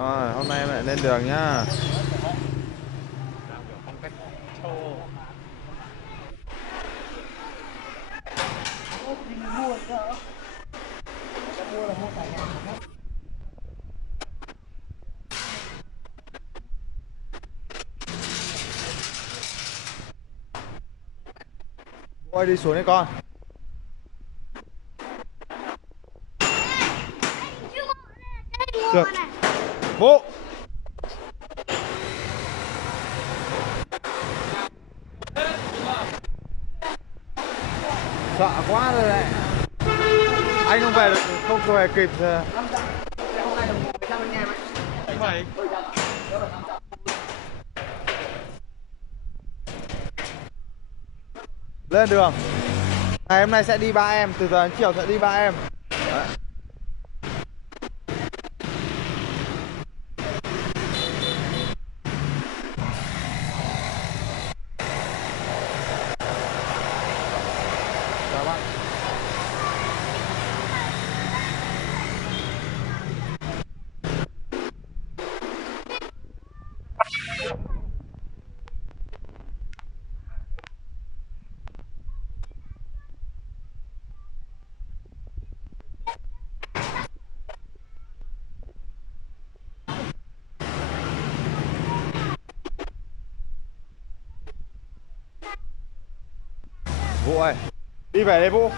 Rồi, hôm nay em lại lên đường nhá. phong cách châu. Ôi đi xuống đi con. Được. Vô. Sợ quá rồi đấy. Anh không về được, không về kịp. Phải. Lên đường. Ngày hôm nay sẽ đi ba em, từ giờ đến chiều sẽ đi ba em. Đấy. Chào bạn. Vũ ơi, đi về đây Vũ.